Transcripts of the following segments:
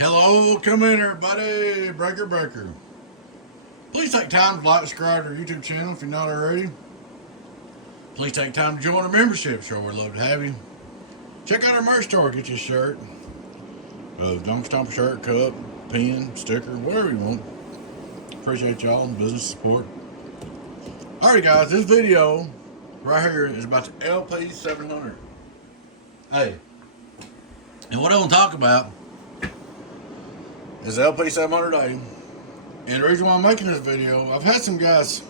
Hello, come in everybody, breaker. Please take time to like, subscribe to our YouTube channel if you're not already. Please take time to join our membership, sure we'd love to have you. Check out our merch store, get you a shirt. Donkey Stomper shirt, cup, pen, sticker, whatever you want. Appreciate y'all and business support. Alright guys, this video right here is about the LP-700. Hey, and what I want to talk about is the LP-700A. And the reason why I'm making this video, I've had some guys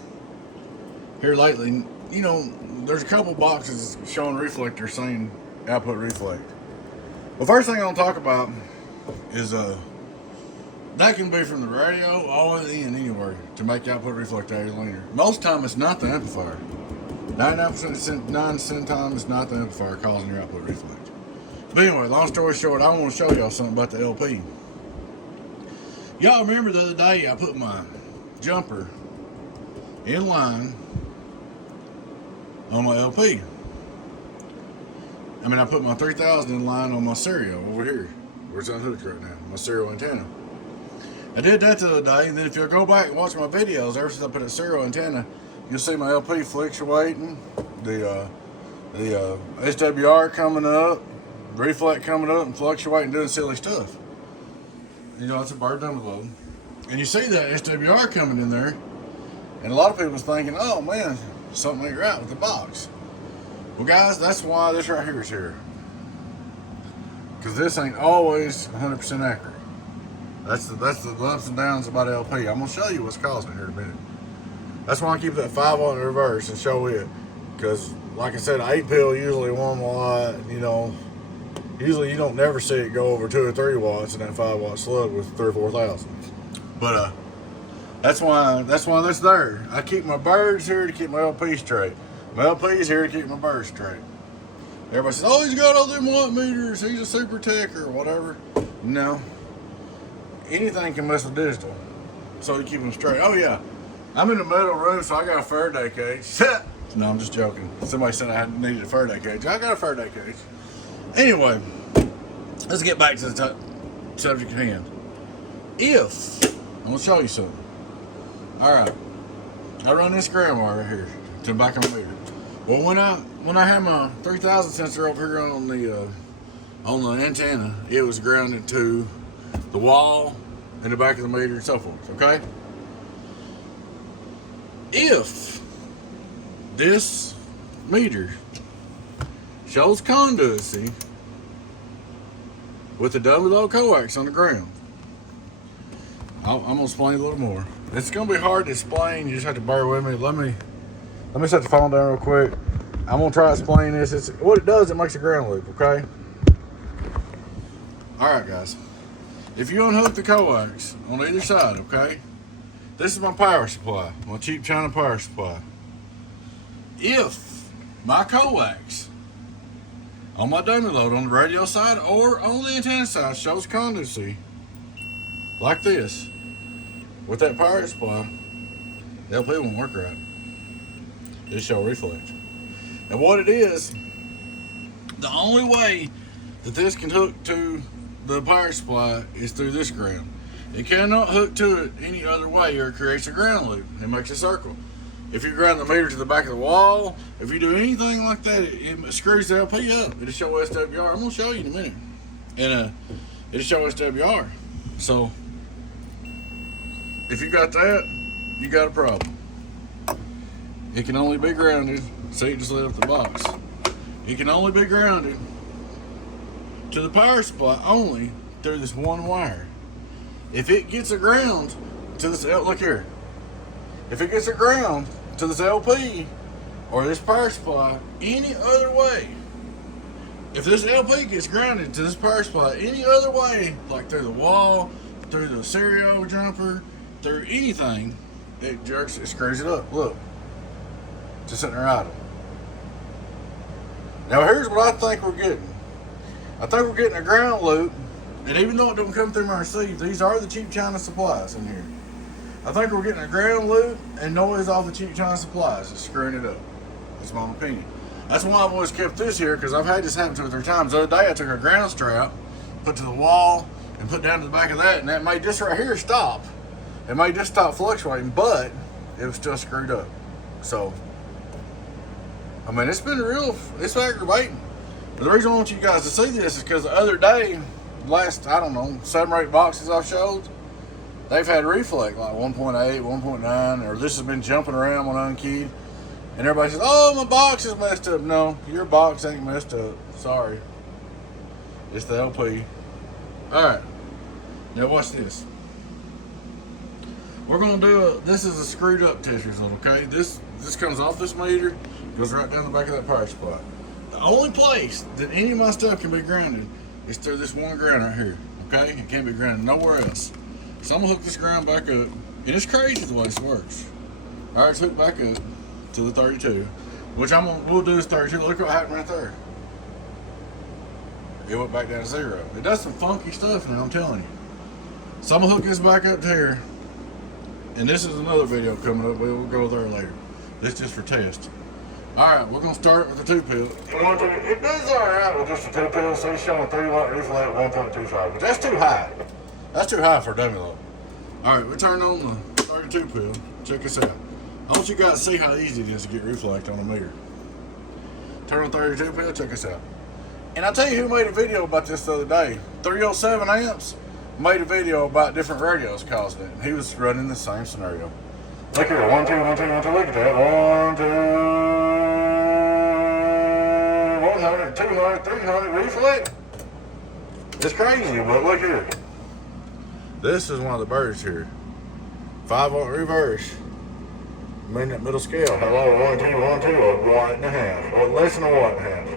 here lately, you know, there's a couple boxes showing reflector saying output reflect. The first thing I want to talk about is that can be from the radio all the way in anywhere to make output reflect out of linear. Most of the time it's not the amplifier. 99% of the time it's not the amplifier causing your output reflect. But anyway, long story short, I want to show y'all something about the LP. Y'all remember the other day I put my jumper in line on my LP. I put my 3000 in line on my stereo over here, where it's unhooked right now, my stereo antenna. I did that the other day, and then if you'll go back and watch my videos, ever since I put a stereo antenna, you'll see my LP fluctuating, the SWR coming up, reflect coming up, and fluctuating, doing silly stuff. You know, it's a bird download. And you see that SWR coming in there, and a lot of people thinking, oh man, something ain't right with the box. Well guys, that's why this right here is here. Because this ain't always 100% accurate. That's the ups and downs about LP. I'm going to show you what's causing it here in a minute. That's why I keep that 5 watt in reverse and show it. Because like I said, 8 pill usually 1 watt, you know. Usually you don't never see it go over 2 or 3 watts in that 5 watt slug with 3 or 4 thousand. But that's why that's there. I keep my birds here to keep my LP straight. My LP's here to keep my birds straight. Everybody says, oh, he's got all them watt meters, he's a super tech or whatever. No. Anything can mess with digital. So you keep them straight. Oh yeah. I'm in the metal room, so I got a Faraday cage. No, I'm just joking. Somebody said I needed a Faraday cage. I got a Faraday cage. Anyway, let's get back to the subject at hand. I'm going to show you something. Alright, I run this ground wire right here to the back of my meter. Well, when I had my 3000 sensor over here on the antenna, it was grounded to the wall and the back of the meter and so forth, okay? If this meter shows conduicy with the double low coax on the ground, I'm going to explain a little more. It's going to be hard to explain. You just have to bear with me. Let me set the phone down real quick. I'm going to try to explain this. What it does, it makes a ground loop, okay? Alright, guys. If you unhook the coax on either side, okay? This is my power supply, my cheap China power supply. If my coax on my dummy load on the radio side or on the antenna side shows conduicy like this with that power supply, the LP won't work right. It'll show reflex. And what it is, the only way that this can hook to the power supply is through this ground. It cannot hook to it any other way or it creates a ground loop. It makes a circle. If you ground the meter to the back of the wall, if you do anything like that, it screws the LP up. It'll show SWR. I'm going to show you in a minute. And it'll show SWR. So, if you got that, you got a problem. It can only be grounded. See, it just lit up the box. It can only be grounded to the power supply only through this one wire. If it gets a ground to this, look here. If it gets a ground to this LP or this power supply any other way, if this LP gets grounded to this power supply any other way, like through the wall, through the stereo jumper, through anything, it jerks, it screws it up. Look, just sitting there idle. Now here's what I think we're getting. I think we're getting a ground loop, and even though it don't come through my receive, these are the cheap China supplies in here. I think we're getting a ground loop and noise off the cheap China supplies. It's screwing it up. That's my opinion. That's why I've always kept this here, because I've had this happen 2 or 3 times. The other day I took a ground strap, put to the wall, and put down to the back of that, and that made this right here stop. It made this stop fluctuating, but it was still screwed up. So, I mean, it's aggravating. But the reason I want you guys to see this is because the other day, last, I don't know, 7 or 8 boxes I've showed, they've had reflect like 1.8, 1.9, or this has been jumping around when unkeyed. And everybody says, oh, my box is messed up. No, your box ain't messed up. Sorry. It's the LP. Alright. Now watch this. We're going to do this is a screwed up test result, okay? This comes off this meter, goes right down the back of that power supply. The only place that any of my stuff can be grounded is through this one ground right here, okay? It can't be grounded nowhere else. So I'm going to hook this ground back up, and it's crazy the way this works. Alright, it's hooked back up to the 32, which we'll do is 32. Look what happened right there. It went back down to 0. It does some funky stuff now, I'm telling you. So I'm going to hook this back up to here. And this is another video coming up. We'll go there later. This is just for test. Alright, we're going to start with the 2-pill. It does alright with just a 2-pill. So it's showing 3 watt reflect 1.25. But that's too high. That's too high for a dummy load. Alright, we turn on the 32 pill. Check this out. I want you guys to see how easy it is to get reflect on a meter. Turn on 32 pill. Check this out. And I'll tell you who made a video about this the other day. 307 amps made a video about different radios causing it. And he was running the same scenario. Look here, 1, 2, 1, 2, 1, 2, look at that. 1, 2, 100, 200, 300 reflect. It's crazy, but look here. This is one of the birds here. 5 watt reverse. I'm in that middle scale. Hello, 1, 2, 1, 2, a watt and a half. Or less than a watt and a half.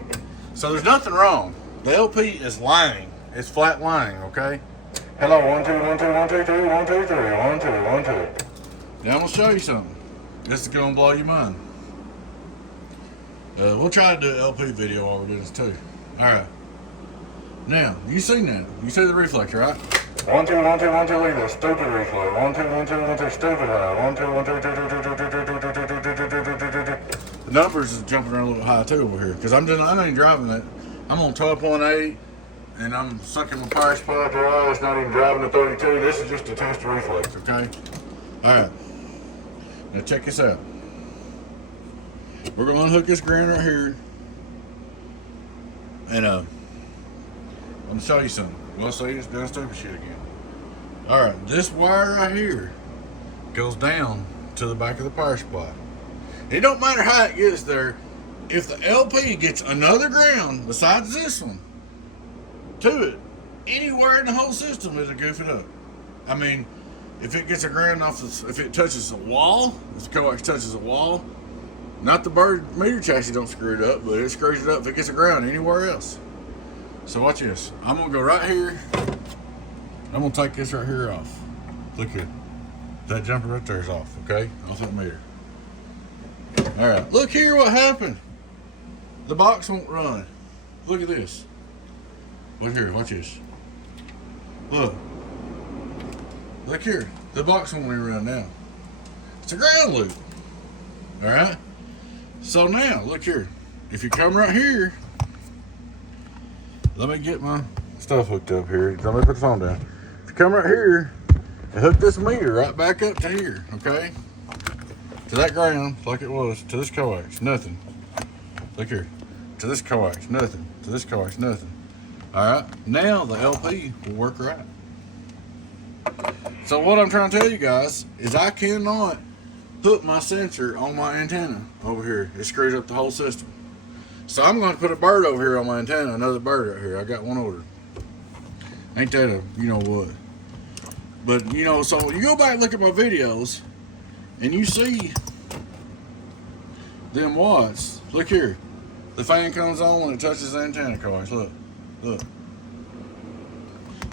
So there's nothing wrong. The LP is lying. It's flat lying, okay? Hello, 1, 2, 1, 2, 1, 2, 3, 1, 2, 3, 1, 2, 1, 2. Now I'm gonna show you something. This is gonna blow your mind. We'll try to do an LP video while we're doing this too. Alright. Now, you seen that. You see the reflector, right? 1, 2, 1, 2, 1, 2, look at that stupid reflect. 1, 2, 1, 2, 1, 2, stupid high. 1, 2, 1, 2, 2, 2, 2, 2, 2, 2, 2, 2. The numbers is jumping around a little high too over here. Because I'm not even driving that. I'm on 12.8 and I'm sucking my power supply dry. It's not even driving the 32. This is just a test of reflex, okay? Alright. Now check this out. We're gonna unhook this ground right here. And I'm gonna show you something. Well, see, it's done stupid shit again. Alright, this wire right here goes down to the back of the power supply. It don't matter how it gets there. If the LP gets another ground besides this one to it, anywhere in the whole system it'll goof it up. I mean, if it gets a ground off, if it touches a wall, if the coax touches a wall, not the bird meter chassis don't screw it up, but it screws it up if it gets a ground anywhere else. So watch this. I'm gonna go right here. I'm gonna take this right here off. Look here. That jumper right there is off, okay? Off that meter. Alright, look here what happened. The box won't run. Look at this. Look here, watch this. Look. Look here. The box won't even run now. It's a ground loop. Alright? So now, look here. If you come right here, let me get my stuff hooked up here. Let me put the phone down. If you come right here and hook this meter right back up to here, okay? To that ground, like it was, to this coax, nothing. Look here. To this coax, nothing. To this coax, nothing. Alright, now the LP will work right. So what I'm trying to tell you guys is I cannot put my sensor on my antenna over here. It screws up the whole system. So I'm going to put a bird over here on my antenna, another bird right here. I got one ordered. Ain't that a, you know what. But, you know, so you go back and look at my videos, and you see them watts. Look here. The fan comes on when it touches the antenna coax. Look. Look.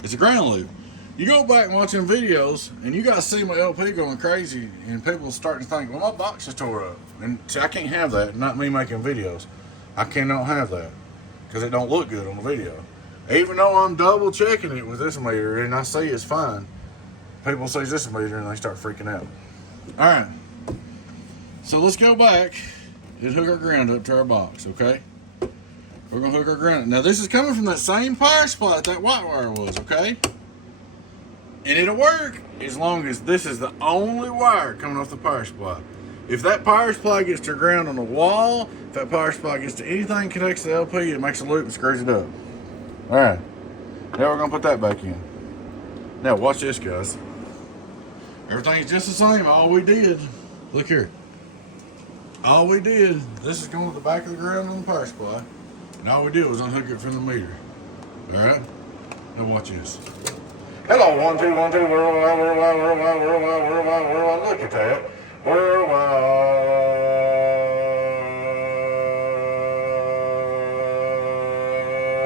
It's a ground loop. You go back and watch them videos, and you guys see my LP going crazy, and people starting to think, well, my box is tore up. And see, I can't have that, not me making videos. I cannot have that, because it don't look good on the video. Even though I'm double checking it with this meter, and I see it's fine, people see this meter, and they start freaking out. Alright, so let's go back and hook our ground up to our box, okay? We're going to hook our ground. Now, this is coming from that same power supply that white wire was, okay? And it'll work as long as this is the only wire coming off the power supply. If that power supply gets to ground on the wall, if that power supply gets to anything connects to the LP, it makes a loop and screws it up. Alright, now we're going to put that back in. Now watch this, guys. Everything's just the same. All we did, look here. All we did, this is going to the back of the ground on the power supply. And all we did was unhook it from the meter. Alright? Now watch this. Hello, 1 2 1 2 worldwide, worldwide, worldwide, worldwide, worldwide, worldwide. Look at that. Worldwide.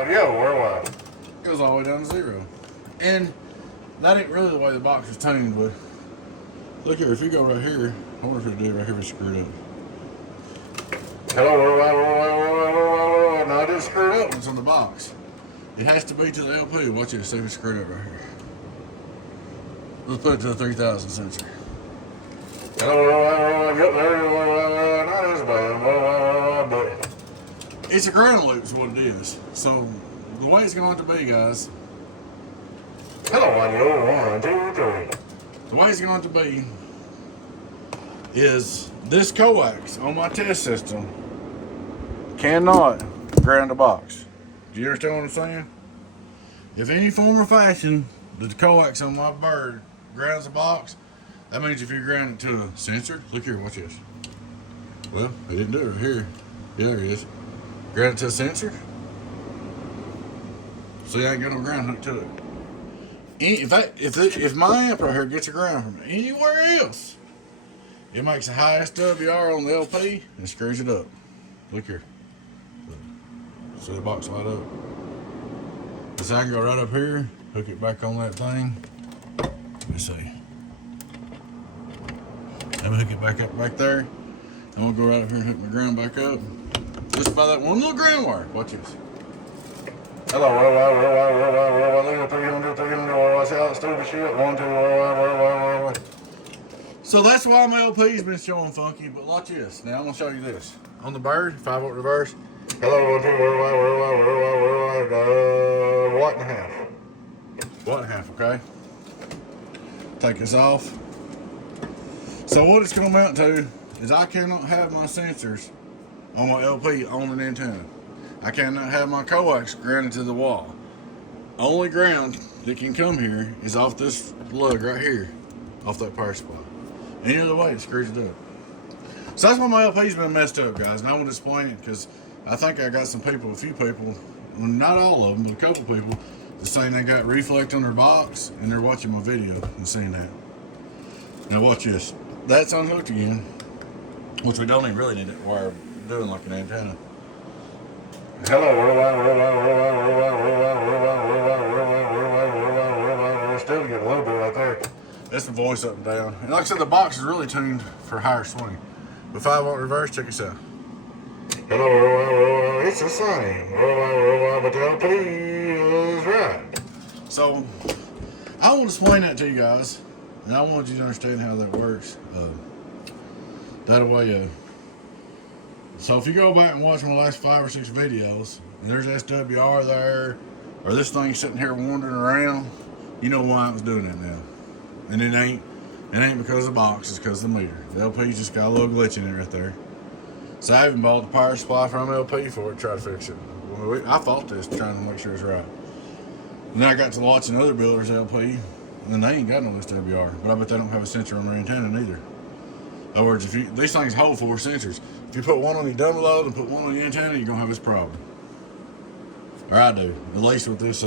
Yeah, worldwide. It goes all the way down to 0. And that ain't really the way the box is tuned, but look here, if you go right here, I wonder if it'll do it right here, it's screwed up. Hello, worldwide, worldwide, worldwide, worldwide, worldwide. No, it is screwed up when it's on the box. It has to be to the LP. Watch it, see if it's screwed up right here. Let's put it to the 3000 sensor. Hello, worldwide, yep, there it is, worldwide, not as bad, worldwide, but it's a ground loop is what it is. So the way it's going to be, guys. Hello, 1 2 3. The way it's going to be is this coax on my test system cannot ground the box. Do you understand what I'm saying? If any form or fashion the coax on my bird grounds the box, that means if you ground it to a sensor, look here, watch this. Well, I didn't do it right here. Yeah, there it is. Ground it to a sensor. See, I ain't got no ground hook to it. If my amp right here gets a ground from anywhere else, it makes the highest WR on the LP and screws it up. Look here. See the box light up? So I can go right up here, hook it back on that thing. Let me see. I'm gonna hook it back up back there. I'm gonna go right up here and hook my ground back up. Just by that one little ground wire. Watch this. Hello, worldwide, worldwide, worldwide, worldwide. Look at 300, 300, worldwide. See all that stupid shit? 1 2 worldwide, worldwide, worldwide. So that's why my LP's been showing funky, but watch this. Now I'm gonna show you this. On the bird, 5-volt reverse. Hello, 1 2 worldwide, worldwide, worldwide, worldwide, watt and a half. Watt and a half, okay? Take this off. So what it's gonna amount to is I cannot have my sensors on my LP on an antenna. I cannot have my coax grounded to the wall. Only ground that can come here is off this lug right here, off that power supply. Any other way, it screws it up. So that's why my LP's been messed up, guys. And I want to explain it because I think I got some people, a few people, not all of them, but a couple people, that's saying they got reflect on their box and they're watching my video and seeing that. Now watch this. That's unhooked again, which we don't even really need that wire doing like an antenna. Hello, worldwide, worldwide, worldwide, worldwide, worldwide, worldwide, worldwide, worldwide, worldwide, worldwide, worldwide. Still get a little bit right there. That's the voice up and down. And like I said, the box is really tuned for higher swing. But 5-volt reverse, check this out. Hello, worldwide, worldwide. It's the same. Worldwide, worldwide, but the LP is right. So, I want to explain that to you guys. And I want you to understand how that works. That way, so if you go back and watch my last 5 or 6 videos, and there's SWR there, or this thing sitting here wandering around, you know why I was doing that now. And it ain't because of the box, it's because of the meter. The LP's just got a little glitch in it right there. So I even bought the power supply from LP for it to try to fix it. I fought this trying to make sure it's right. And then I got to watching other builders' LP, and they ain't got no SWR, but I bet they don't have a sensor on their antenna neither. In other words, these things hold 4 sensors. If you put one on your double load and put one on your antenna, you're gonna have this problem. Or I do, at least with this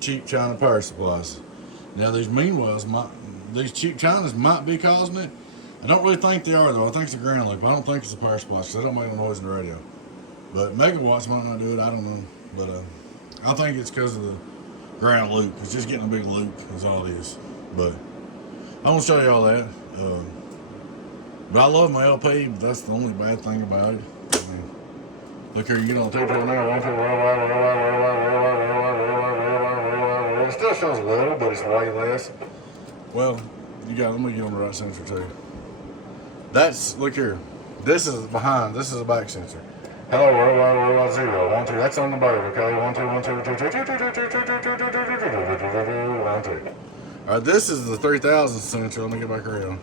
cheap China power supplies. Now these these cheap Chinas might be causing it. I don't really think they are though. I think it's a ground loop. I don't think it's the power supplies because they don't make no noise in the radio. But megawatts might not do it. I don't know. But I think it's because of the ground loop. It's just getting a big loop is all it is. But I want to show you all that. But I love my LP, but that's the only bad thing about it. I mean, look here, you get on 2 now. It still shows a little, but it's way less. Well, let me get on the right sensor too. Look here. This is behind, this is a back sensor. Hello, worldwide 0, 1, 2. That's on the bird, okay? 1, 2, 1, 2, 2, 2, 2, 2, 2, 2, 1, 2. All right, this is the 3000 sensor. Let me get back around.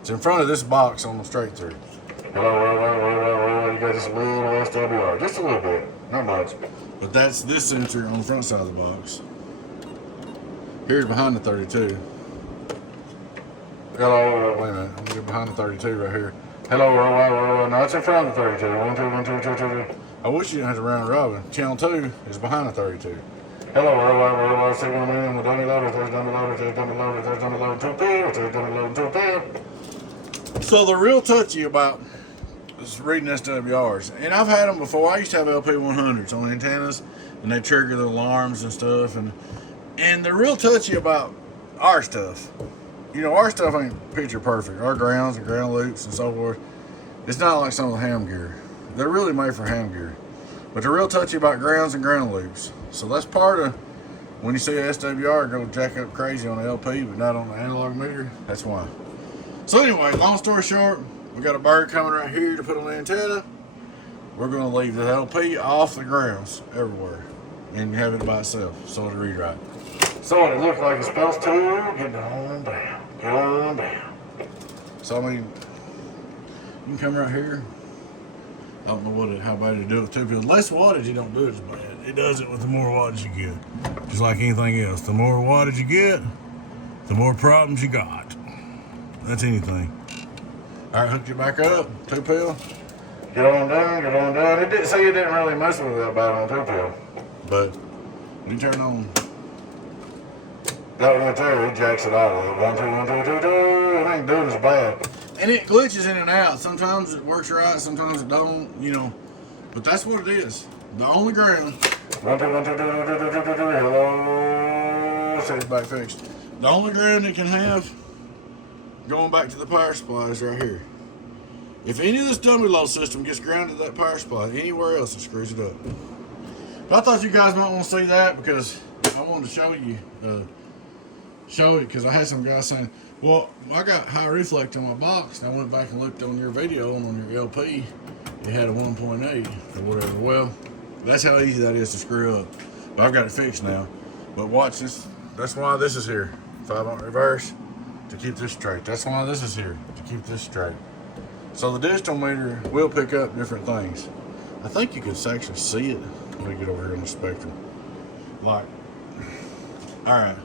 It's in front of this box on the straight through. Hello, worldwide. You got this little SWR, just a little bit, not much. But that's this sensor on the front side of the box. Here's behind the 32. Hello, wait a minute. I'm gonna get behind the 32 right here. Hello, worldwide. No, it's in front of the 32. 1, 2, 1, 2, 2, 2, 2. I wish you didn't have to round robin. Channel 2 is behind the 32. Hello, worldwide. See what I mean? With dummy loaders, there's dummy loaders, there's dummy loaders, there's dummy loaders, 2 pills, there's dummy loaders, 2 pills. So they're real touchy about reading SWRs. And I've had them before. I used to have LP-100s on antennas, and they trigger the alarms and stuff. And they're real touchy about our stuff. You know, our stuff ain't picture perfect. Our grounds and ground loops and so forth. It's not like some of the ham gear. They're really made for ham gear. But they're real touchy about grounds and ground loops. So that's part of when you see a SWR go jack up crazy on the LP but not on the analog meter. That's why. So anyway, long story short, we got a bird coming right here to put on the antenna. We're going to leave the LP off the grounds everywhere and have it by itself so it'll read right. So it looks like it's supposed to. Get on down. Get on down. So I mean, you can come right here. I don't know how bad to do it with 2 pills. Less wattage, you don't do it as bad. It does it with the more wattage you get. Just like anything else. The more wattage you get, the more problems you got. That's anything. All right, hook you back up. 2 pill. Get on down, get on down. It didn't say it didn't really mess with it that bad on 2 pill. But when you turn on that right there, it jacks it out of it. 1, 2, 1, 2, 2, 2. It ain't doing as bad. And it glitches in and out. Sometimes it works right, sometimes it don't, you know. But that's what it is. The only ground. 1, 2, 1, 2, 2, 2, 2, 2, 2, 2, 2. Hello. Say it's back fixed. The only ground it can have going back to the power supply is right here. If any of this dummy load system gets grounded to that power supply, anywhere else it screws it up. But I thought you guys might want to see that because I wanted to show you, because I had some guys saying, well, I got high reflect on my box, and I went back and looked on your video and on your LP, it had a 1.8 or whatever. Well, that's how easy that is to screw up. But I've got it fixed now. But watch this. That's why this is here. 5-aught reverse to keep this straight. That's why this is here, to keep this straight. So the digital meter will pick up different things. I think you can actually see it. Let me get over here on the spectrum. Like, all right.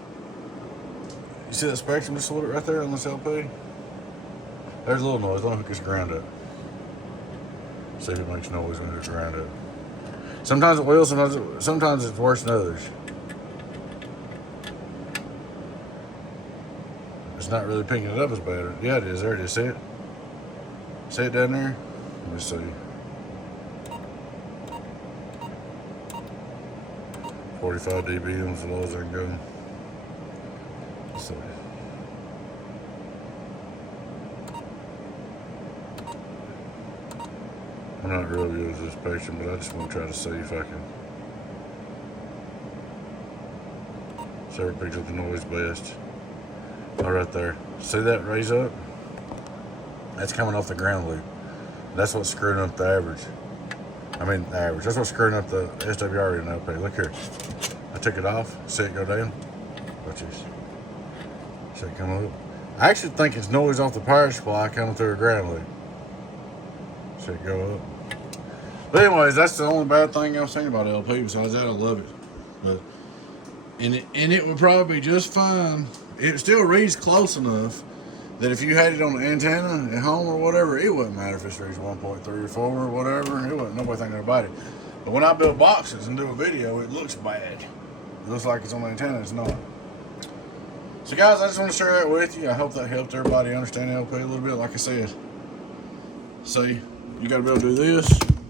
You see that spectrum just a little bit right there on this LP? There's a little noise. Let me hook this ground up. See if it makes noise when it's ground up. Sometimes it will, sometimes it's worse than others. It's not really picking it up as bad. Yeah, it is. There it is. See it? See it down there? Let me see. 45 dB as low as I can go. Let's see. I'm not real good with this spectrum, but I just want to try to see if I can see if it picks up the noise best. Oh, right there. See that raise up? That's coming off the ground loop. That's what's screwing up the average. I mean, the average. That's what's screwing up the SWR in LP. Look here. I took it off. See it go down? Watch this. See it come up? I actually think it's noise off the power supply coming through a ground loop. See it go up? But anyways, that's the only bad thing I've seen about LP. Besides that, I love it. But and it would probably be just fine. It still reads close enough that if you had it on the antenna at home or whatever, it wouldn't matter if it reads 1.3 or 4 or whatever. It wouldn't nobody thinking about it. But when I build boxes and do a video, it looks bad. It looks like it's on the antenna. It's not. So guys, I just want to share that with you. I hope that helped everybody understand LP a little bit. Like I said, see, you got to be able to do this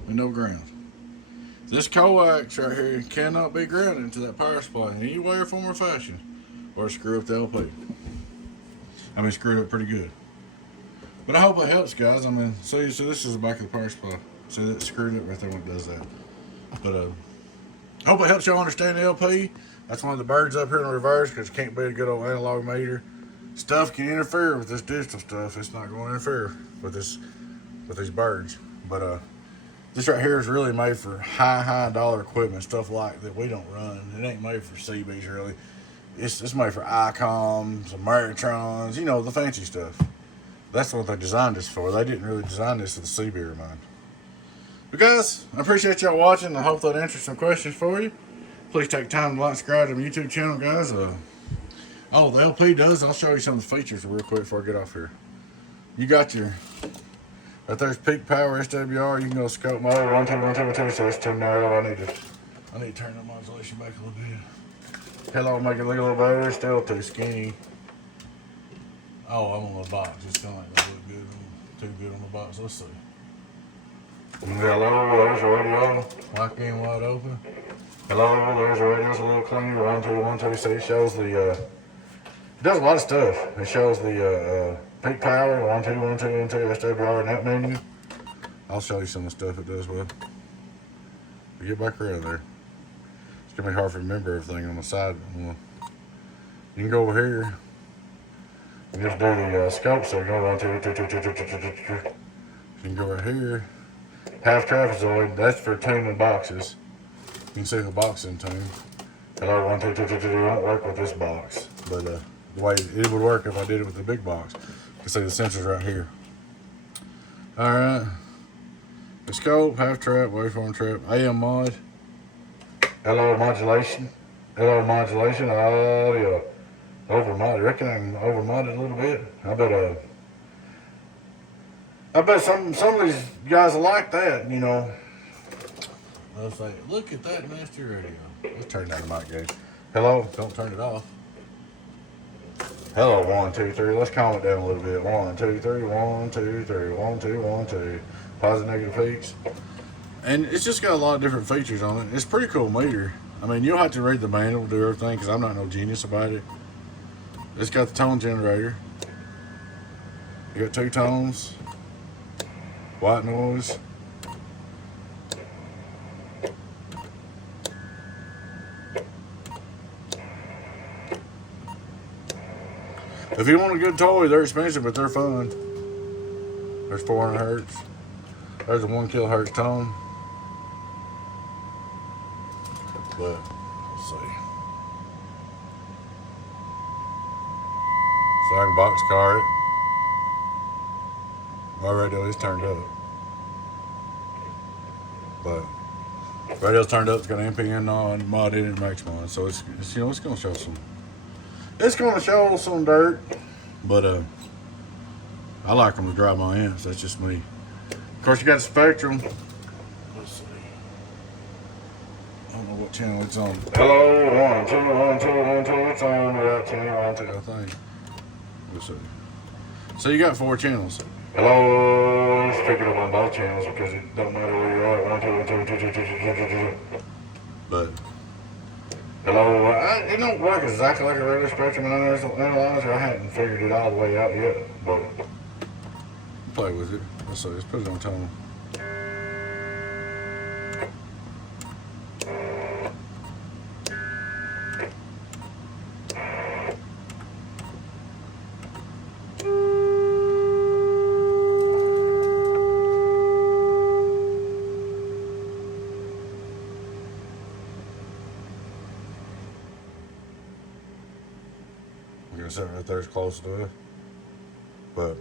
and no ground. This coax right here cannot be grounded into that power supply in any way or form or fashion, or screw up the LP. I mean, screwed up pretty good. But I hope it helps, guys. I mean, so this is the back of the power supply. See that screwed up right there when it does that. But I hope it helps y'all understand the LP. That's why the bird's up here in reverse, because it can't be a good old analog meter. Stuff can interfere with this digital stuff. It's not going to interfere with these birds. But This right here is really made for high dollar equipment, stuff like that we don't run. It ain't made for CBs really. It's made for ICOMs, Ameritrons, you know, the fancy stuff. That's what they designed this for. They didn't really design this with the CB in mind. But guys, I appreciate y'all watching. I hope that answered some questions for you. Please take time to like and subscribe to my YouTube channel, guys. Oh, the LP does. I'll show you some of the features real quick before I get off here. You got your, right there's peak power SWR. You can go scope mode. 1, 2, 1, 2, 1, 2. So it's too narrow. I need to turn the modulation back a little bit. Hello, make it look a little better. Still too skinny. Oh, I'm on the box. It's kind of like that look good. Too good on the box. Let's see. Hello, there's the radio. Lock in wide open. Hello, there's the radio. It's a little cleaner. 1, 2, 1, 2. See, it shows the. It does a lot of stuff. It shows the peak power. 1, 2, 1, 2, 1, 2. SWR in that menu. I'll show you some of the stuff it does with. We get back around there. It's gonna be hard to remember everything on the side. You can go over here. You just do the scope signal. 1, 2, 2, 2, 2, 2, 2, 2, 2. You can go right here. Half trapezoid. That's for tuning boxes. You can see the box in tune. Hello, 1, 2, 2, 2, 2. It won't work with this box, but the way it would work if I did it with the big box. You can see the sensors right here. All right. The scope, half trap, waveform trap, AM mod. Hello modulation. Hello modulation. Audio. Over mod. I reckon I can over mod it a little bit. I bet some of these guys will like that, you know. I'll say, look at that nasty radio. Let's turn down the mic gauge. Hello, don't turn it off. Hello, 1, 2, 3. Let's calm it down a little bit. 1, 2, 3, 1, 2, 3, 1, 2, 1, 2. Positive, negative peaks. And it's just got a lot of different features on it. It's a pretty cool meter. I mean, you'll have to read the manual to do everything because I'm not no genius about it. It's got the tone generator. You got 2 tones. White noise. If you want a good toy, they're expensive, but they're fun. There's 400 hertz. There's a 1 kilohertz tone. But let's see. So I can box car it. My radio is turned up. But radio's turned up, it's got an NPN on, mod in it, max mod. So it's you know, it's gonna show some dirt. But I like them to drive my amps, that's just me. Of course you got the spectrum. Let's see. I don't know what channel it's on. Hello, 1, 2, 1, 2, 1, 2, it's on about 10, 1, 2, I think. Let's see. So you got 4 channels. Hello, let's pick it up on both channels because it don't matter where you're at. 1, 2, 1, 2, 2, 2, 2, 2, 2, 2. But hello, it don't work exactly like a radio spectrum analyzer. I hadn't figured it all the way out yet, but play with it. Let's see, let's put it on tone. I'm gonna sit right there as close to it. But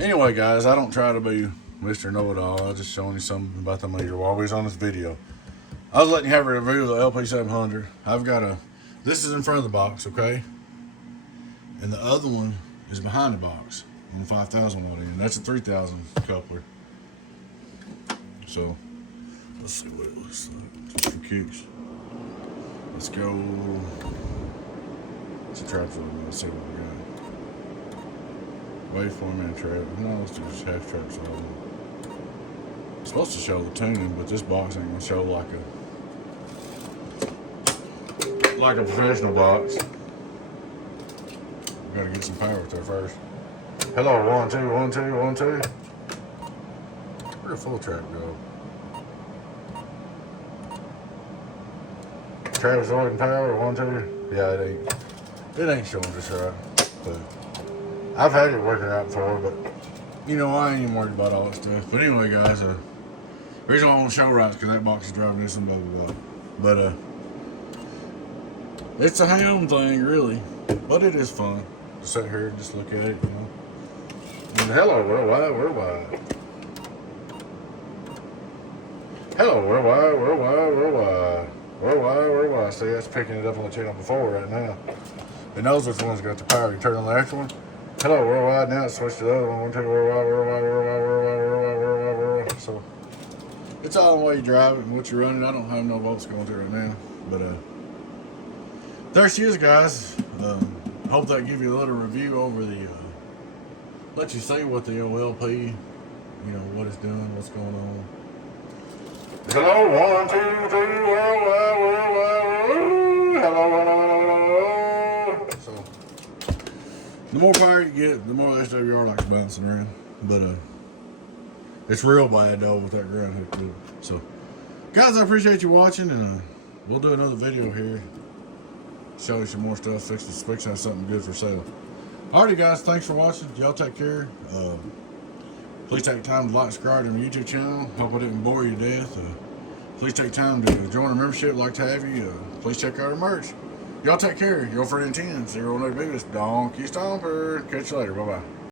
anyway, guys, I don't try to be Mr. Know-It-All. I'm just showing you something about the meter while we was on this video. I was letting you have a review of the LP-700. I've got this is in front of the box, okay? And the other one is behind the box on the 5,000 watt end. That's a 3,000 coupler. So let's see what it looks like, just for kicks. Let's go. It's a trap flow. Let's see what we got. Waveform and trap. No, let's do just half trap. So it's supposed to show the tuning, but this box ain't gonna show like a professional box. We gotta get some power up there first. Hello, 1, 2, 1, 2, 1, 2. Where'd the full trap go? Trapezoid and power, 1, 2. Yeah, it ain't showing just right. But I've had it working out before, but you know, I ain't even worried about all that stuff. But anyway, guys, the reason why I want to show right is because that box is driving this and blah, blah, blah. But, it's a ham thing, really. But it is fun to sit here and just look at it, you know. And hello, worldwide, worldwide. Hello, worldwide, worldwide, worldwide. Worldwide, worldwide. See, that's picking it up on the channel before right now. It knows which one's got the power. You turn on the actual one. Hello, worldwide. Now it's switched to the other one. 1, 2, worldwide, worldwide, worldwide, worldwide, worldwide, worldwide, worldwide. So, it's all the way you drive it and what you're running. I don't have no volts going through right now. But, there she is, guys. Hope that give you a little review over the, let you see what the LP, you know, what it's doing, what's going on. Hello, 1, 2, 3, worldwide, worldwide, worldwide. Hello, hello. So, the more power you get, the more SWR likes bouncing around. But, it's real bad, though, with that ground hook to it. So, guys, I appreciate you watching, and we'll do another video here. Show you some more stuff, fixing something good for sale. Alrighty, guys, thanks for watching. Y'all take care. Please take time to like and subscribe to my YouTube channel. Hope I didn't bore you to death. Please take time to join a membership. Like to have you. Please check out our merch. Y'all take care. Your friend 10, 0 no biggest Donkey Stomper. Catch you later. Bye-bye.